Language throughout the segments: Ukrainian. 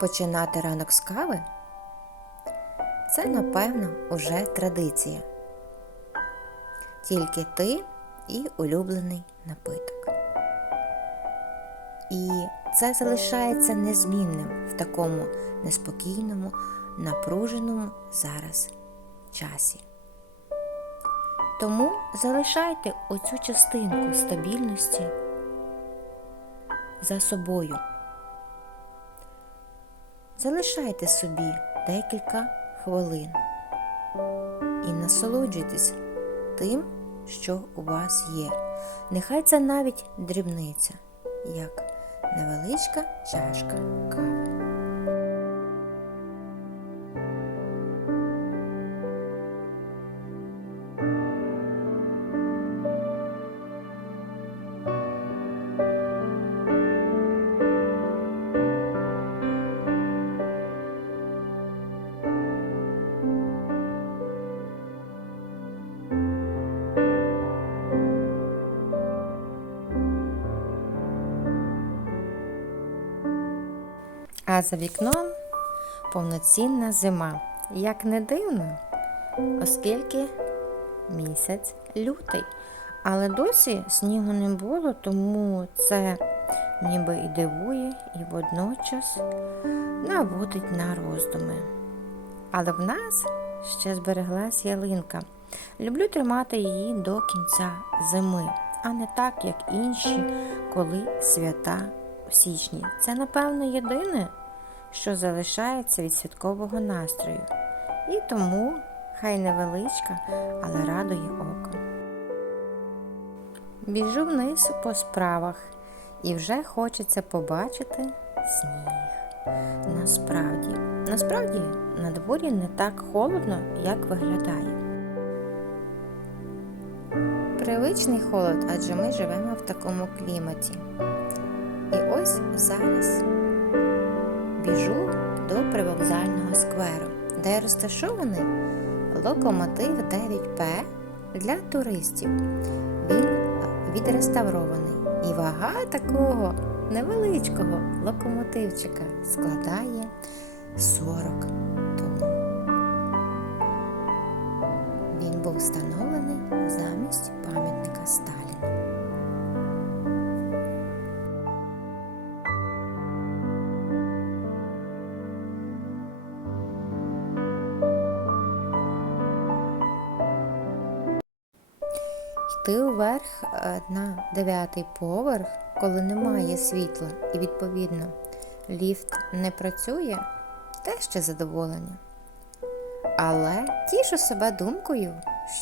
Починати ранок з кави це, напевно, уже традиція. Тільки ти і улюблений напиток. І це залишається незмінним в такому неспокійному, напруженому зараз часі. Тому залишайте оцю частинку стабільності за собою. Залишайте собі декілька хвилин і насолоджуйтесь тим, що у вас є. Нехай це навіть дрібниця, як невеличка чашка кави. А за вікном повноцінна зима. Як не дивно, оскільки місяць лютий. Але досі снігу не було, тому це ніби і дивує, і водночас наводить на роздуми. Але в нас ще збереглась ялинка. Люблю тримати її до кінця зими, а не так, як інші, коли свята в січні. Це, напевно, єдине, що залишається від святкового настрою. І тому хай невеличка, але радує око. Біжу вниз по справах і вже хочеться побачити сніг. Насправді, насправді на дворі не так холодно, як виглядає. Привичний холод, адже ми живемо в такому кліматі. І ось зараз біжу до привокзального скверу, де розташований локомотив 9П для туристів. Він відреставрований. І вага такого невеличкого локомотивчика складає 40 тонн. Він був встановлений замість пам'ятника Сталіна. Йти вверх е, на дев'ятий поверх, коли немає світла і, відповідно, ліфт не працює, те ще задоволення. Але тішу себе думкою,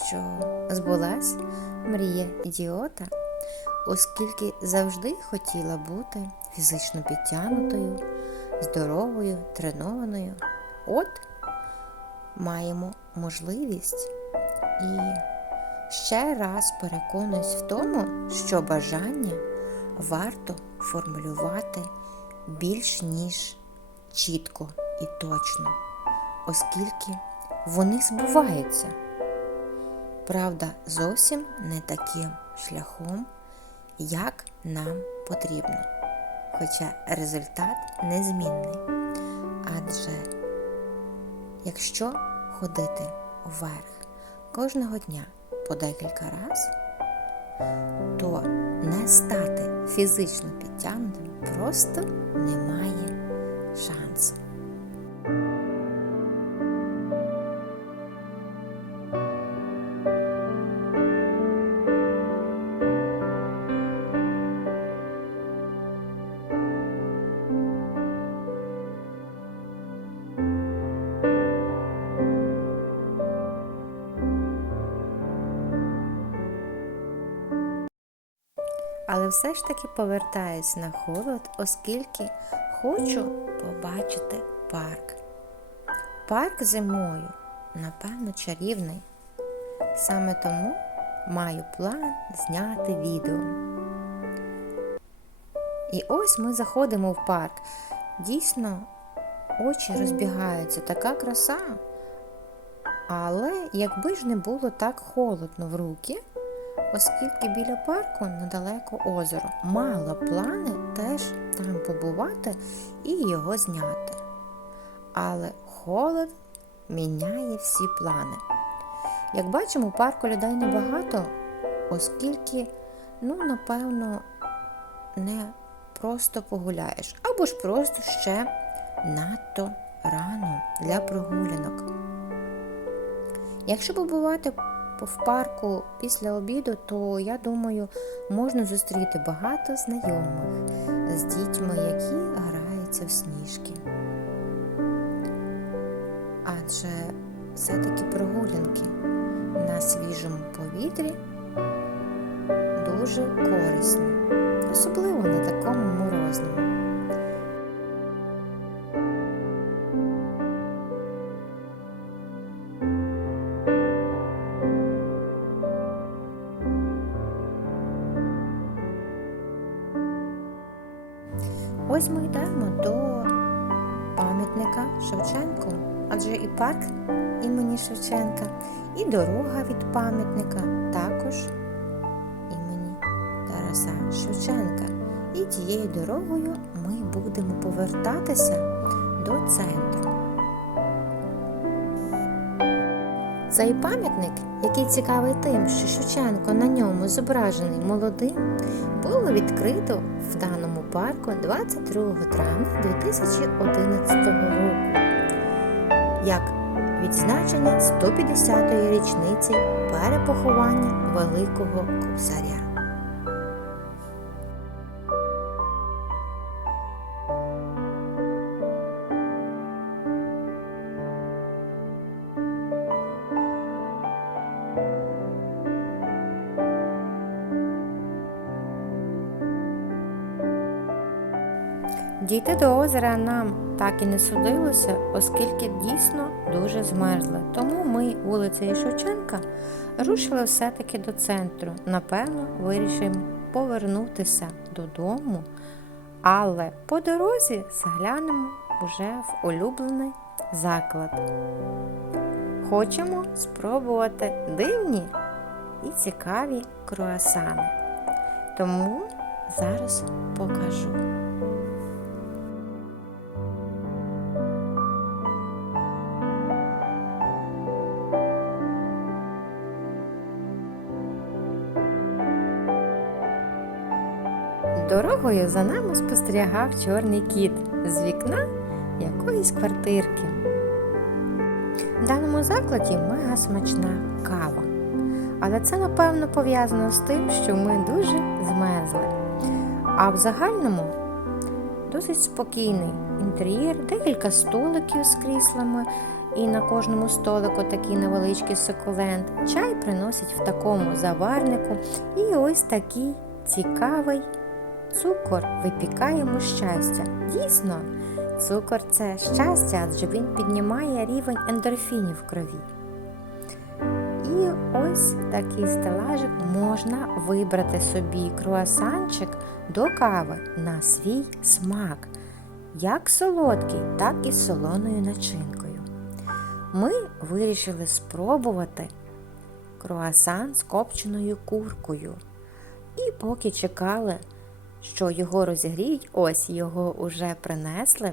що збулась мрія ідіота, оскільки завжди хотіла бути фізично підтягнутою, здоровою, тренованою. От маємо можливість і ще раз переконуюсь в тому, що бажання варто формулювати більш ніж чітко і точно, оскільки вони збуваються. Правда, зовсім не таким шляхом, як нам потрібно. Хоча результат незмінний. Адже якщо ходити вверх кожного дня по декілька разів, то не стати фізично підтягнутим просто немає шансу. Але все ж таки повертаюсь на холод, оскільки хочу побачити парк. Парк зимою, напевно, чарівний. Саме тому маю план зняти відео. І ось ми заходимо в парк. Дійсно, очі розбігаються, така краса. Але якби ж не було так холодно в руки, оскільки біля парку недалеко озеро. Мала плани теж там побувати і його зняти. але холод міняє всі плани. Як бачимо, у парку людей небагато, оскільки, ну, напевно, не просто погуляєш, або ж просто ще надто рано для прогулянок. Якщо побувати в парку після обіду, то я думаю, можна зустріти багато знайомих з дітьми, які граються в сніжки. Адже все-таки прогулянки на свіжому повітрі дуже корисні, особливо на такому морозному. Ось ми йдемо до пам'ятника Шевченку, адже і парк імені Шевченка, і дорога від пам'ятника також імені Тараса Шевченка. І тією дорогою ми будемо повертатися до центру. Цей пам'ятник, який цікавий тим, що Шевченко на ньому зображений молодим, було відкрито в даному парку 22 травня 2011 року як відзначення 150-ї річниці перепоховання Великого Кобзаря. Дійти до озера нам так і не судилося, оскільки дійсно дуже змерзли. Тому ми вулицею Шевченка рушили все-таки до центру. Напевно, вирішимо повернутися додому, але по дорозі заглянемо вже в улюблений заклад. Хочемо спробувати дивні і цікаві круасани. Тому зараз покажу. Дорогою за нами спостерігав чорний кіт з вікна якоїсь квартирки. В даному закладі мега смачна кава. Але це, напевно, пов'язано з тим, що ми дуже змерзли. А в загальному досить спокійний інтер'єр, декілька столиків з кріслами, і на кожному столику такий невеличкий сукулент. Чай приносять в такому заварнику. І ось такий цікавий. Цукор випікаємо щастя. Дійсно, цукор це щастя, адже він піднімає рівень ендорфінів в крові. І ось такий стелажик можна вибрати собі круасанчик до кави на свій смак, як солодкий, так і з солоною начинкою. Ми вирішили спробувати круасан з копченою куркою. І поки чекали що його розігріють, ось його вже принесли.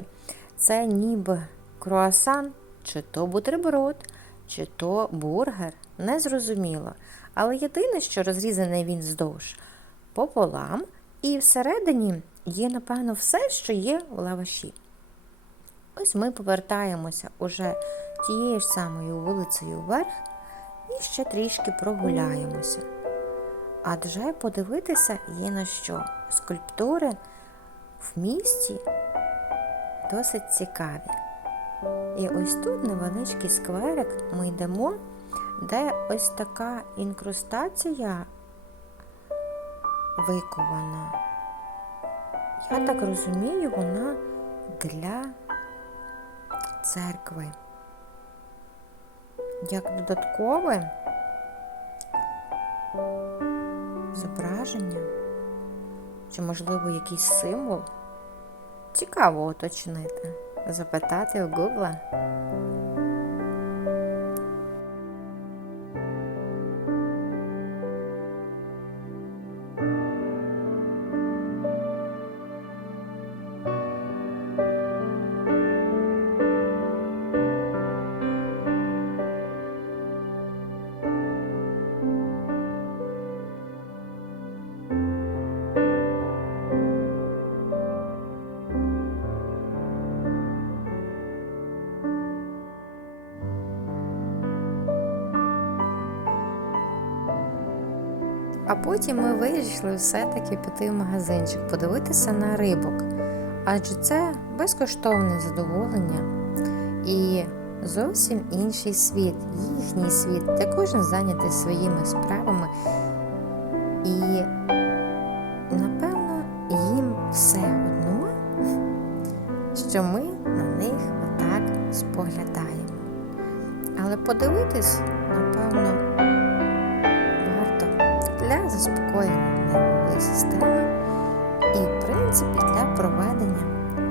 Це ніби круасан, чи то бутерброд, чи то бургер. Незрозуміло. Але єдине, що розрізаний він здовж пополам, і всередині є, напевно, все, що є в лаваші. Ось ми повертаємося уже тією ж самою вулицею вверх і ще трішки прогуляємося. Адже подивитися є на що. Скульптури в місті досить цікаві. І ось тут невеличкий скверик ми йдемо, де ось така інкрустація викована. Я так розумію, вона для церкви. Як додаткове зображення, чи, можливо, якийсь символ. Цікаво уточнити, запитати у Гугла. А потім ми вирішили все-таки піти в магазинчик, подивитися на рибок. Адже це безкоштовне задоволення і зовсім інший світ, їхній світ, де кожен зайнятий своїми справами. І напевно їм все одно, що ми на них отак споглядаємо. Але подивитись, заспокоєння нервової системи і, в принципі, для проведення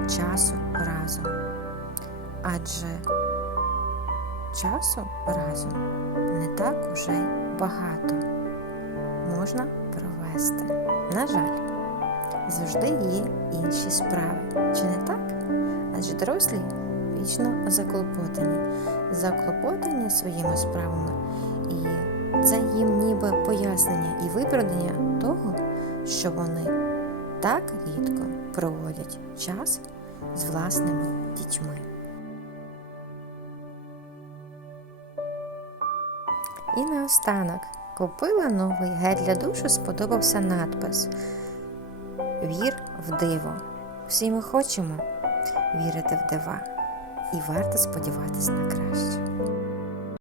часу разом. Адже часу разом не так уже й багато можна провести. На жаль, завжди є інші справи. Чи не так? Адже дорослі вічно заклопотані, заклопотані своїми справами. Це їм ніби пояснення і виправдання того, що вони так рідко проводять час з власними дітьми. І наостанок купила новий гель для душу, сподобався надпис Вір в диво. Всі ми хочемо вірити в дива, і варто сподіватись на краще.